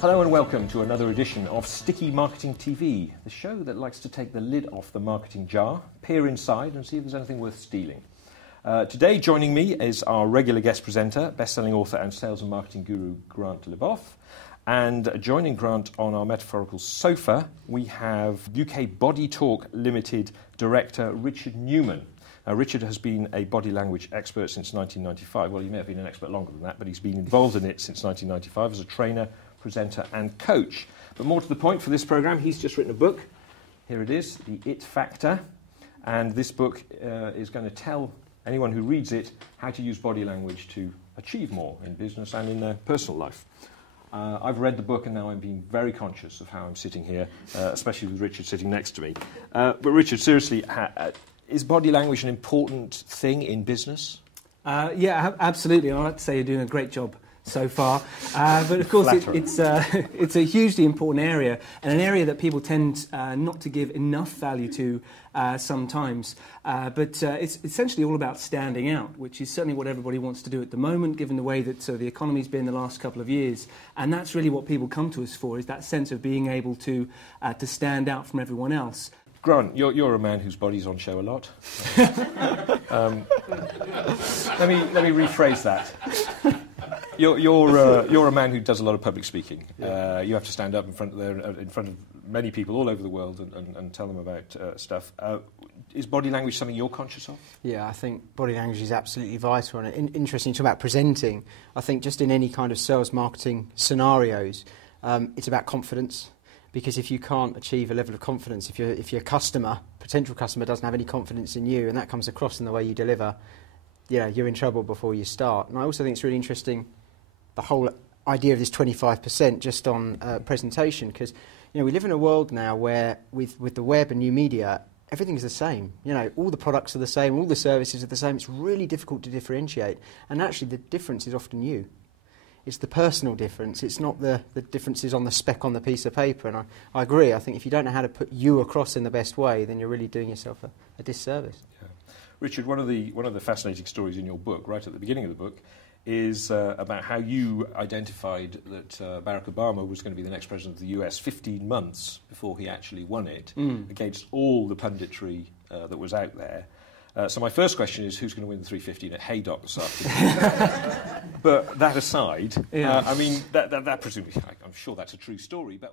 Hello and welcome to another edition of Sticky Marketing TV, the show that likes to take the lid off the marketing jar, peer inside and see if there's anything worth stealing. Today joining me is our regular guest presenter, best-selling author and sales and marketing guru Grant Leboff. And joining Grant on our metaphorical sofa, we have UK Body Talk Limited director Richard Newman. Richard has been a body language expert since 1995. Well, he may have been an expert longer than that, but he's been involved in it since 1995 as a trainer, presenter and coach. But more to the point, for this programme, he's just written a book. Here it is, The It Factor. And this book is going to tell anyone who reads it how to use body language to achieve more in business and in their personal life. I've read the book and now I'm being very conscious of how I'm sitting here, especially with Richard sitting next to me. But Richard, seriously, is body language an important thing in business? Yeah, absolutely. I'd like to say you're doing a great job so far. But of course, it's a hugely important area, and an area that people tend not to give enough value to sometimes. But it's essentially all about standing out, which is certainly what everybody wants to do at the moment, given the way that the economy's been the last couple of years. And that's really what people come to us for, is that sense of being able to stand out from everyone else. Grant, you're a man whose body's on show a lot. Let me rephrase that. You're a man who does a lot of public speaking. Yeah. You have to stand up in front of many people all over the world and tell them about stuff. Is body language something you're conscious of? Yeah, I think body language is absolutely vital. And interesting to talk about presenting. I think just in any kind of sales marketing scenarios, it's about confidence. Because if you can't achieve a level of confidence, if your potential customer doesn't have any confidence in you, and that comes across in the way you deliver, you're in trouble before you start. And I also think it's really interesting, the whole idea of this 25% just on presentation, because we live in a world now where with the web and new media, everything's the same. All the products are the same, all the services are the same. It's really difficult to differentiate, and actually the difference is often you. It's the personal difference. It's not the differences on the spec on the piece of paper. And I agree. I think if you don't know how to put you across in the best way, then you're really doing yourself a disservice. Yeah. Richard, one of the fascinating stories in your book, right at the beginning of the book, is about how you identified that Barack Obama was going to be the next president of the US 15 months before he actually won it, against all the punditry that was out there. So my first question is, who's going to win the 315 at Haydock this afternoon? But that aside, I mean, that presumably, I'm sure that's a true story, but